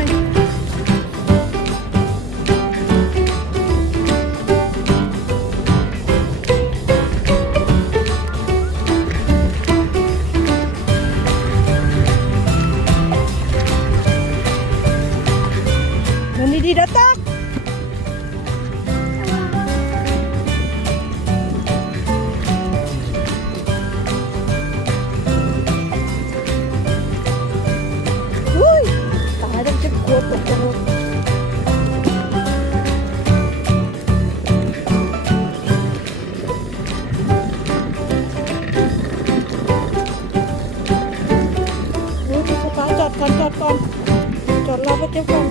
อยเดินดีๆเด้อต๊อกจอดรอไปเจ้าก่อน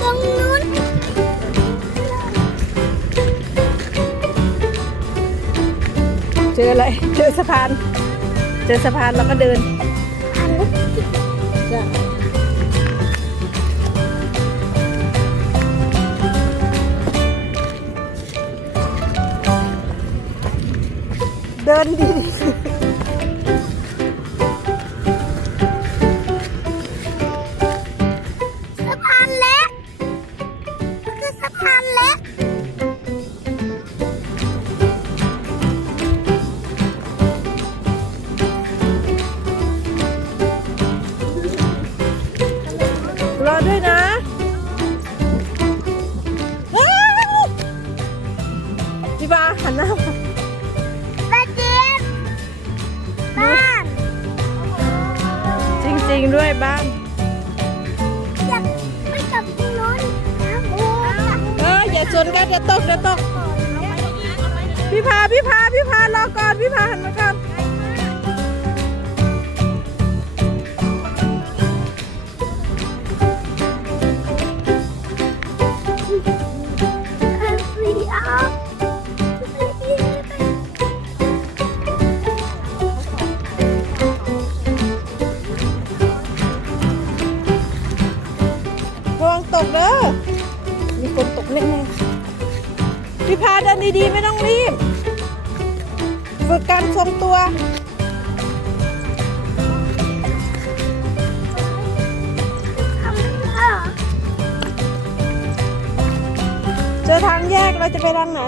ตรงนู้นเจออะไรเจอสะพานแล้วก็เดินจ้ะเดินดีสะพานเล็กคือสะพานเล็กรอด้วยนะพี่บาหันหน้ามาบ้าน จริงๆด้วยบ้าน อยากไปกับพี่น้องอย่าชนกันอย่าตกพี่พารอก่อนพี่พาหันมาก่อนระวังตกเด้อมีคนตกแน่ๆพี่พาเดินดีๆไม่ต้องรีบฝึกการทรงตัวเจอทางแยกเราจะไปทางไหน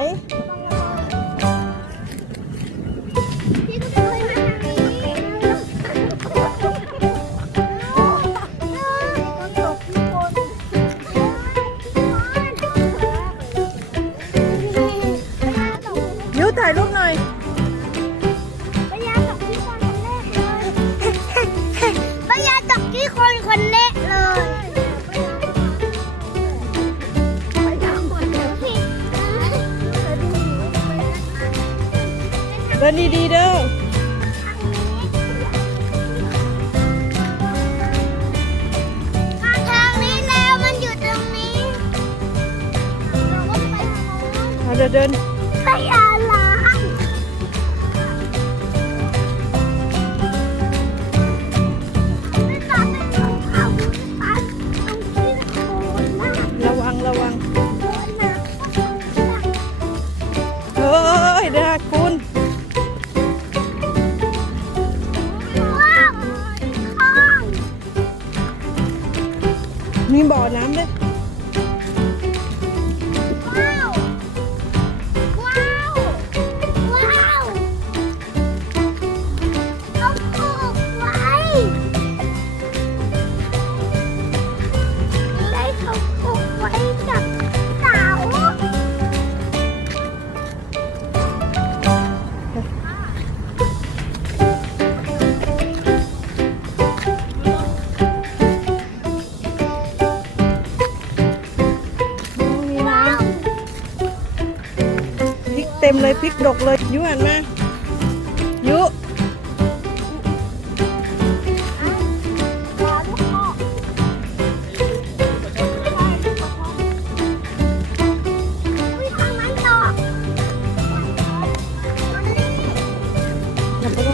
ถ่ายรูปหน่อยป้ายาตกที่คนแรกเลยป้ายาตกที่คนแรกเลยเดินดีๆเด้อทางนี้แล้วมันอยู่ตรงนี้เราก็ไปทางโน้นเดินป้ายาล้างระวังเฮ้ยเด้อคุณมีบ่อน้ำด้วยเต็มเลยพริกดกเลยยุหันมายุ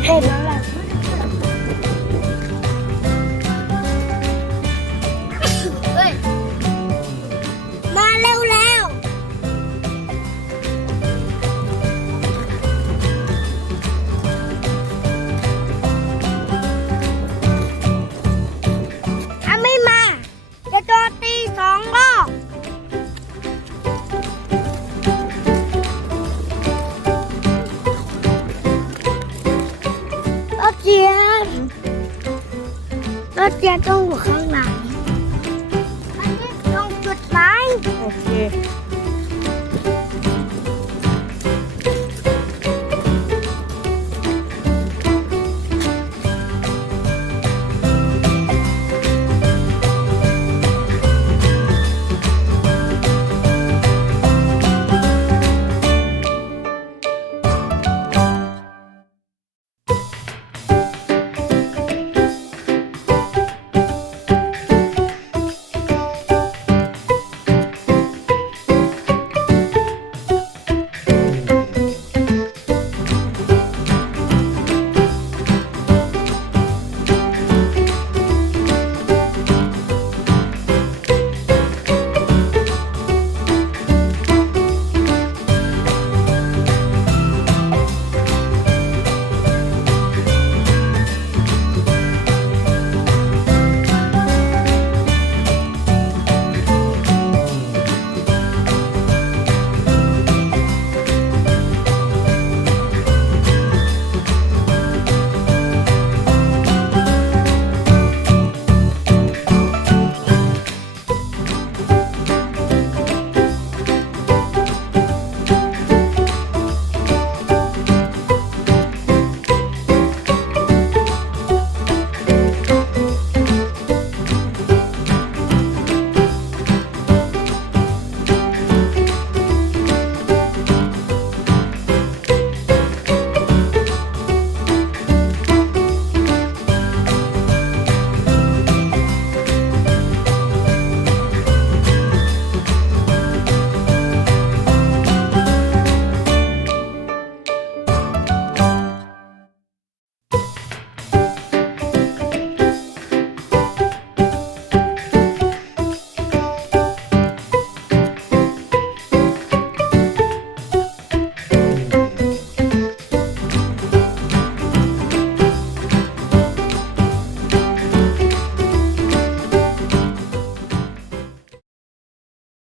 เห็นแล้วแหละมาเร็ว เจี๊ยบรถเจี๊ยบต้องอยู่ข้างหลังอันนี้ตรงจุดไหน โอเค